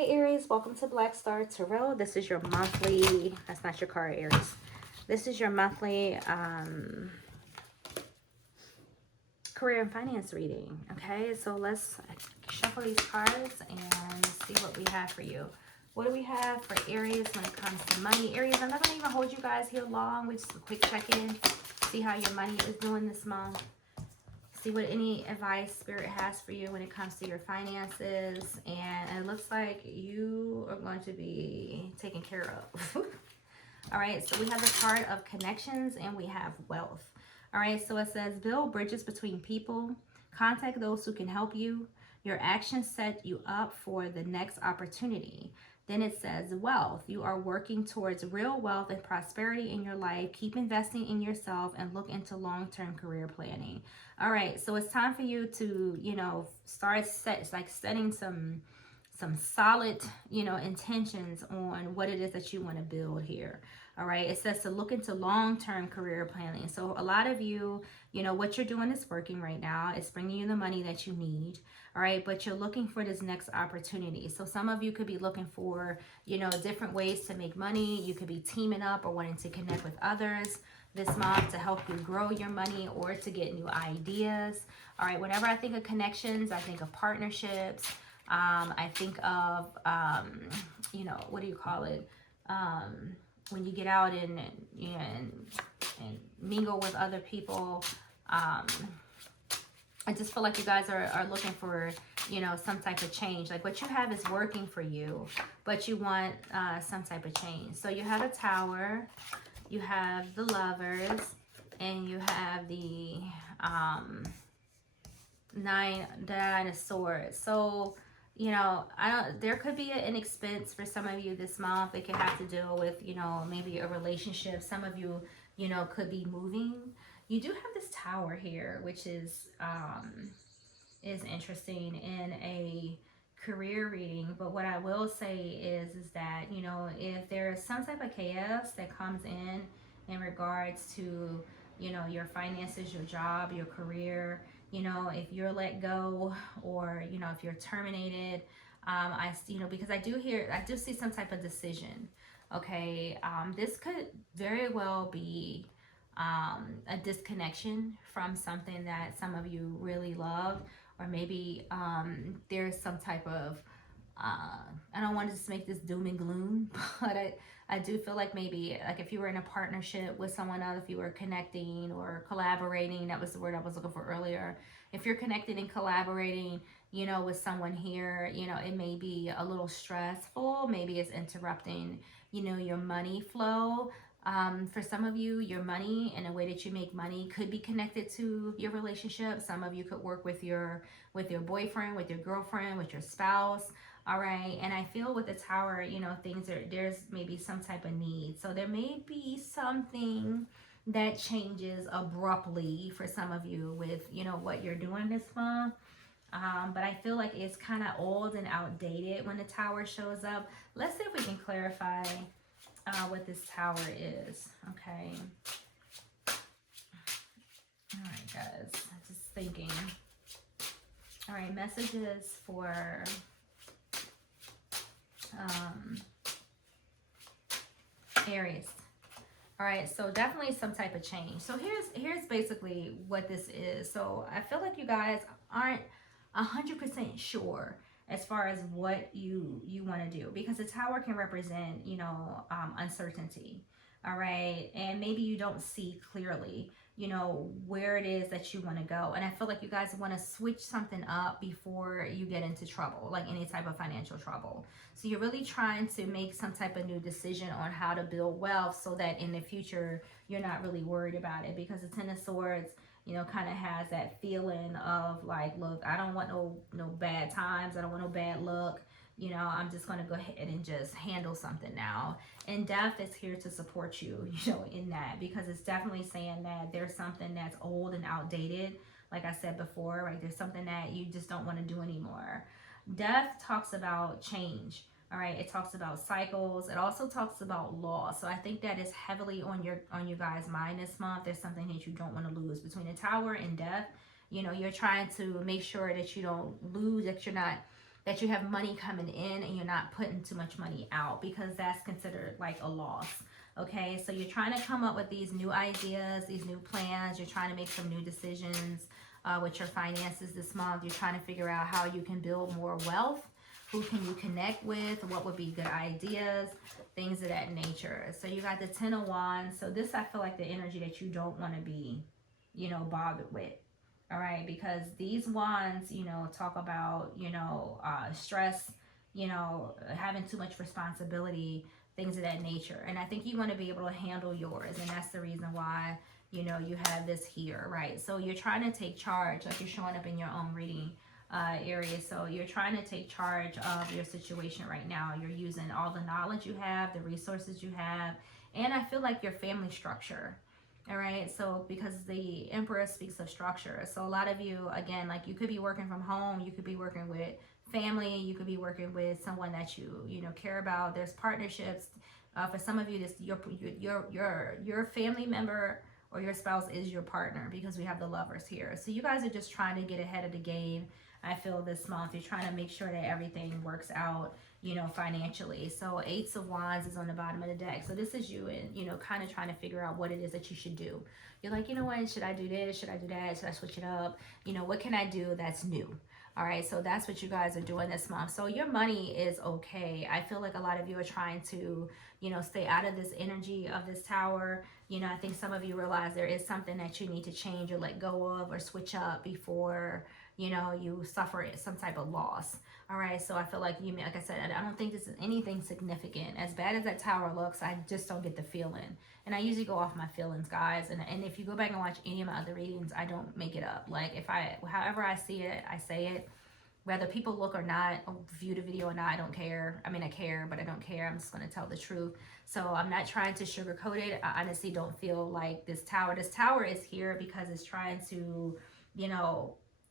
Hey Aries, welcome to Black Star Tarot. This is your monthly, that's not your card, Aries. This is your monthly career and finance reading. Okay, so let's shuffle these cards and see what we have for you. What do we have for Aries when it comes to money? Aries, I'm not going to even hold you guys here long. We just a quick check-in. See how your money is doing this month. See what any advice Spirit has for you when it comes to your finances. And it looks like you are going to be taken care of. All right, so we have the card of connections and we have wealth. All right, so it says build bridges between people, contact those who can help you. Your actions set you up for the next opportunity. Then it says wealth. You are working towards real wealth and prosperity in your life. Keep investing in yourself and look into long-term career planning. All right, so it's time for you to, start setting some solid, intentions on what it is that you want to build here. All right, it says to look into long-term career planning. So a lot of you, what you're doing is working right now. It's bringing you the money that you need. All right, but you're looking for this next opportunity. So some of you could be looking for, different ways to make money. You could be teaming up or wanting to connect with others this month to help you grow your money or to get new ideas. All right, whenever I think of connections, I think of partnerships. I think of, what do you call it? When you get out and mingle with other people. I just feel like you guys are looking for, some type of change. Like what you have is working for you, but you want some type of change. So you have a Tower, you have the Lovers, and you have the Nine of Swords. So, there could be an expense for some of you this month. It could have to deal with, maybe a relationship. Some of you, could be moving. You do have this Tower here, which is interesting in a career reading. But what I will say is that, if there's some type of chaos that comes in regards to, your finances, your job, your career, if you're let go or, if you're terminated, because I do see some type of decision. Okay. This could very well be a disconnection from something that some of you really love, or maybe there's some type of I don't want to just make this doom and gloom, but I do feel like maybe like if you were in a partnership with someone else, if you were connecting or collaborating, that was the word I was looking for earlier. If you're connecting and collaborating, with someone here, it may be a little stressful. Maybe it's interrupting, your money flow. For some of you, your money and the way that you make money could be connected to your relationship. Some of you could work with your boyfriend, with your girlfriend, with your spouse. All right, and I feel with the Tower, there's maybe some type of need. So there may be something that changes abruptly for some of you with, what you're doing this month. But I feel like it's kind of old and outdated when the Tower shows up. Let's see if we can clarify what this Tower is. Okay. All right, guys. Just thinking. All right, messages for Aries. All right, so definitely some type of change. So here's basically what this is. So I feel like you guys aren't 100% sure as far as what you want to do, because the Tower can represent, uncertainty. All right, and maybe you don't see clearly, where it is that you want to go. And I feel like you guys want to switch something up before you get into trouble, like any type of financial trouble. So you're really trying to make some type of new decision on how to build wealth so that in the future, you're not really worried about it, because the Ten of Swords, kind of has that feeling of like, look, I don't want no bad times. I don't want no bad luck. I'm just going to go ahead and just handle something now. And Death is here to support you, in that, because it's definitely saying that there's something that's old and outdated. Like I said before, right? There's something that you just don't want to do anymore. Death talks about change. All right, it talks about cycles. It also talks about loss. So I think that is heavily on you guys' mind this month. There's something that you don't want to lose between the Tower and Death. You're trying to make sure that you don't lose, that you're not that you have money coming in and you're not putting too much money out, because that's considered like a loss. Okay, so you're trying to come up with these new ideas, these new plans. You're trying to make some new decisions with your finances this month. You're trying to figure out how you can build more wealth. Who can you connect with? What would be good ideas? Things of that nature. So you got the Ten of Wands. So this, I feel like the energy that you don't want to be, bothered with. All right, because these wands, talk about, stress, having too much responsibility, things of that nature. And I think you want to be able to handle yours. And that's the reason why, you have this here, right? So you're trying to take charge, like you're showing up in your own reading, Aries. So you're trying to take charge of your situation right now. You're using all the knowledge you have, the resources you have, and I feel like your family structure. All right, so because the Emperor speaks of structure, so a lot of you, again, like you could be working from home, you could be working with family, you could be working with someone that you care about. There's partnerships. For some of you, this your family member or your spouse is your partner, because we have the Lovers here. So you guys are just trying to get ahead of the game. I feel this month you're trying to make sure that everything works out, financially. So Eights of Wands is on the bottom of the deck. So this is you, and, kind of trying to figure out what it is that you should do. You're like, what, should I do this? Should I do that? Should I switch it up? What can I do that's new? All right, so that's what you guys are doing this month. So your money is okay. I feel like a lot of you are trying to, stay out of this energy of this Tower. I think some of you realize there is something that you need to change or let go of or switch up before, you suffer some type of loss. All right, so I feel like like I said, I don't think this is anything significant. As bad as that Tower looks, I just don't get the feeling. And I usually go off my feelings, guys. And if you go back and watch any of my other readings, I don't make it up. Like, however I see it, I say it. Whether people look or not, or view the video or not, I don't care. I mean, I care, but I don't care. I'm just going to tell the truth. So I'm not trying to sugarcoat it. I honestly don't feel like this Tower is here because it's trying to,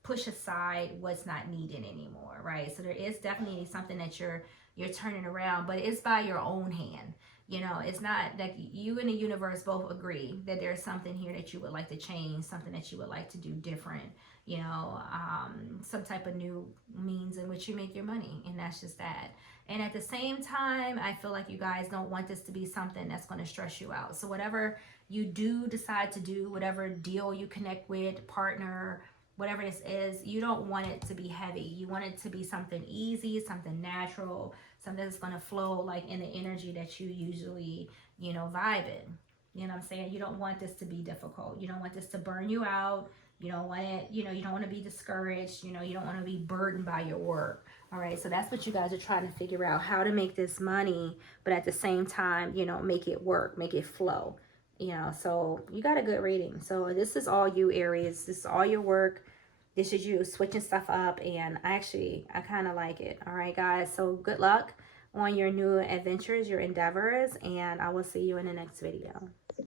push aside what's not needed anymore, right? So there is definitely something that you're turning around, but it's by your own hand. It's not like you and the universe both agree that there's something here that you would like to change, something that you would like to do different, some type of new means in which you make your money, and that's just that. And at the same time, I feel like you guys don't want this to be something that's going to stress you out. So whatever you do decide to do, whatever deal you connect with, partner, whatever this is, you don't want it to be heavy. You want it to be something easy, something natural, something that's going to flow like in the energy that you usually, vibe in. You know what I'm saying? You don't want this to be difficult. You don't want this to burn you out. You don't want it, you don't want to be discouraged. You don't want to be burdened by your work. All right, so that's what you guys are trying to figure out, how to make this money, but at the same time, make it work, make it flow. So you got a good reading. So this is all you, Aries. This is all your work. This is you switching stuff up, and I kind of like it. All right, guys. So good luck on your new adventures, your endeavors, and I will see you in the next video.